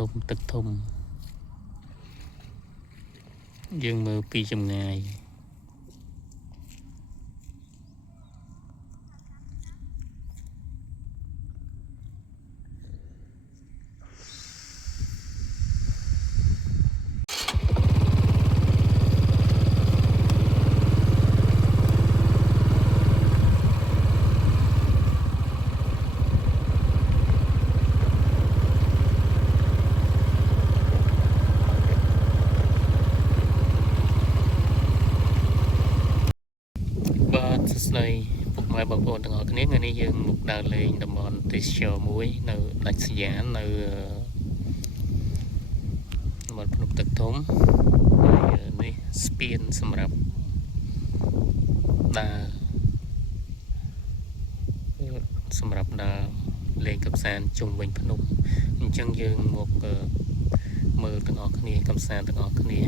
นมตึกធំយើងមើលពីចម្ងាយបាទសួស្តីពុកម៉ែបងប្អូនទាំងអស់គ្នាថ្ងៃនេះយើងមកដើរលេងតំបន់ទេសចរមួយនៅដាច់ស្រយាននៅតំបន់ភ្នំទឹកធំហើយនេះស្ពានសម្រាប់ដើរលេងកម្សាន្តជុំវិញភ្នំអញ្ចឹងយើងមកមើលទាំងអស់គ្នាកម្សាន្តទាំងអស់គ្នា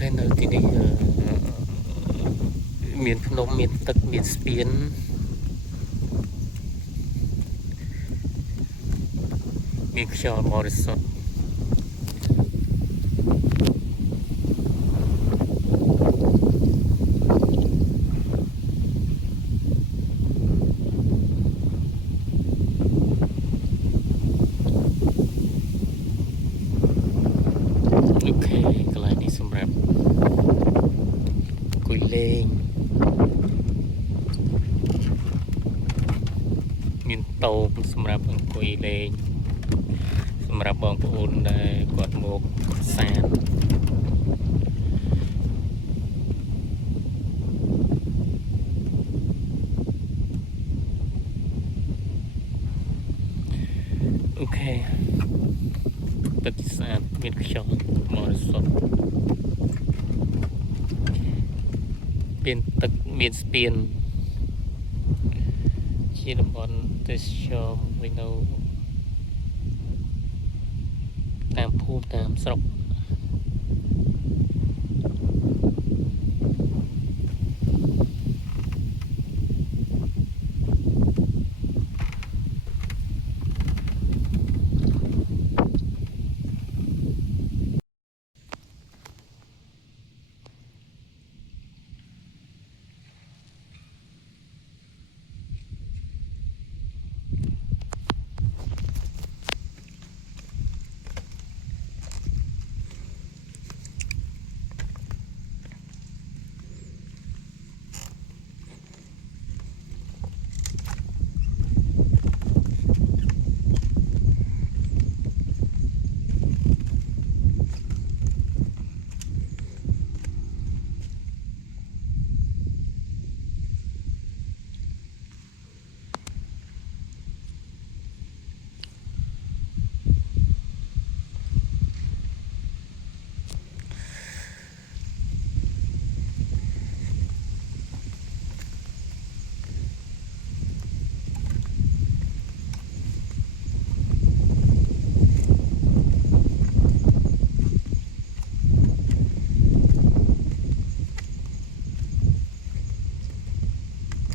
ហើយនៅទីនេះមានភ្នំមានទឹកមានស្ពានមានខ្យល់បរិសុទ្ធអូខេកន្លែងនេះសម្រាប់អង្គុយលេងមានតូបសម្រាប់អង្គុយលេងសម្រាប់បងប្អូនដែលគាត់មកកម្សាន្តអូខេទឹកស្អាតមានខ្យល់បរិសុទ្ធមានទឹកមានស្ពានជាតំបន់ទេសចរណ៍វិញនៅតាមភូមិតាមស្រុក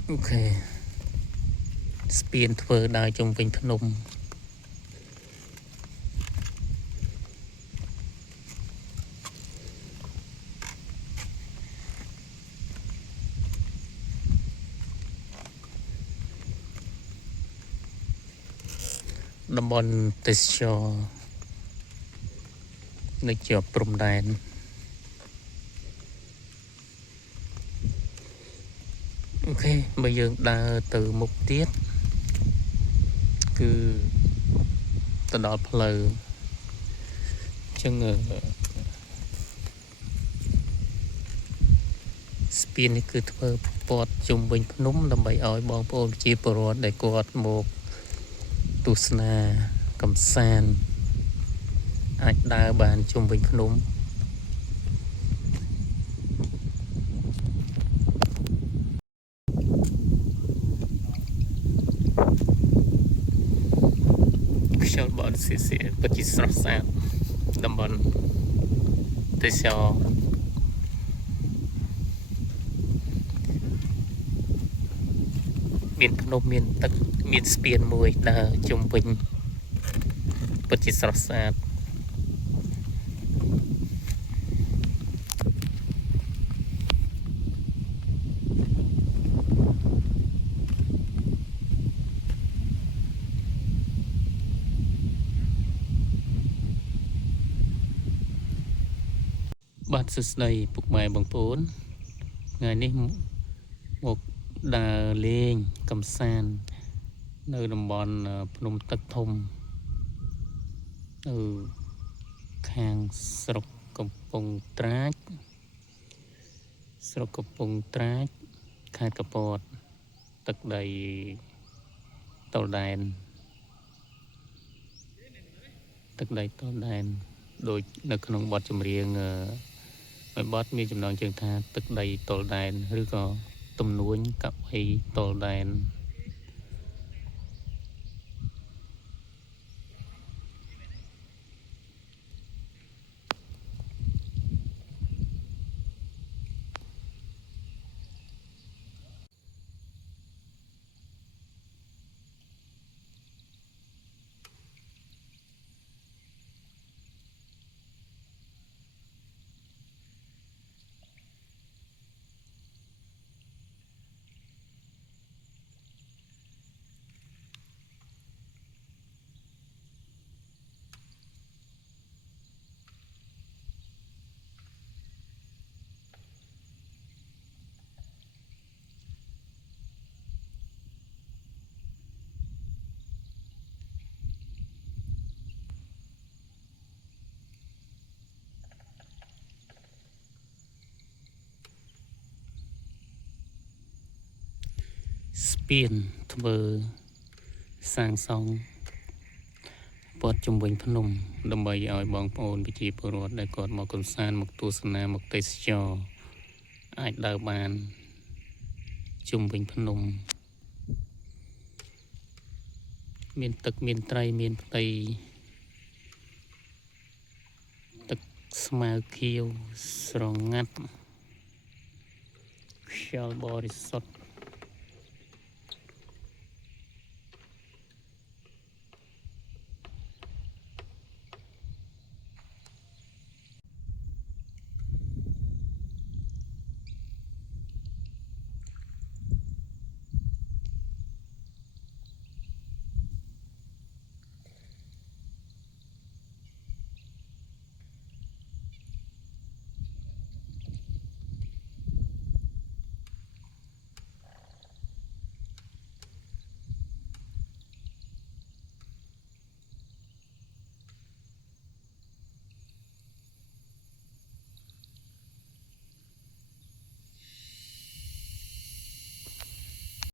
អូខេស្ពានធ្វើដើរជុំវិញភ្នំតំបន់ទេសចរណ៍នៅជាប់ព្រំដែនអូខេបើយើងដើរទៅមុខទៀតគឺទៅដល់ផ្លូវអញ្ចឹងស្ពាននេះគឺធ្វើព័ទ្ធជុំវិញភ្នំដើម្បីឲ្យបងប្អូនជាពលរដ្ឋដែលគាត់មកទស្សនាកម្សាន្តអាចដើរបានជុំវិញភ្នំខ្យល់បរិសុទ្ធពិតជាស្រស់ស្អាតតំបន់ទេសចរណ៍ មានភ្នំមានទឹកមានស្ពានមួយដើរជុំវិញពិតជាស្រស់ស្អាតបាទសួស្តីពុកម៉ែបងប្អូនថ្ងៃនេះមកដើរលេងកំសាន្តនៅតំបន់ភ្នំទឹកធំនៅខាងស្រុកកំពង់ត្រាចស្រុកកំពង់ត្រាចខេត្តកំពតទឹកដីតលដែនទឹកដីតលដែនដូចនៅក្នុងបទចម្រៀងមួយបទមានចំណងជើងថាទឹកដីតលដែនឬក៏ទំនួញកវីតលដែនស្ពានធ្វើសាងសង់ព័ទ្ធជំវិញភ្នំដើម្បីឲ្យបងប្អូនប្រជាពលរដ្ឋដែលគាត់មកកំសាន្តមកទស្សនាមកទេសចរអាចដើរបានជុំវិញភ្នំមានទឹកមានត្រីមានផ្ទៃទឹកស្មៅខៀវស្រងាត់ខ្យល់បរិសុទ្ធ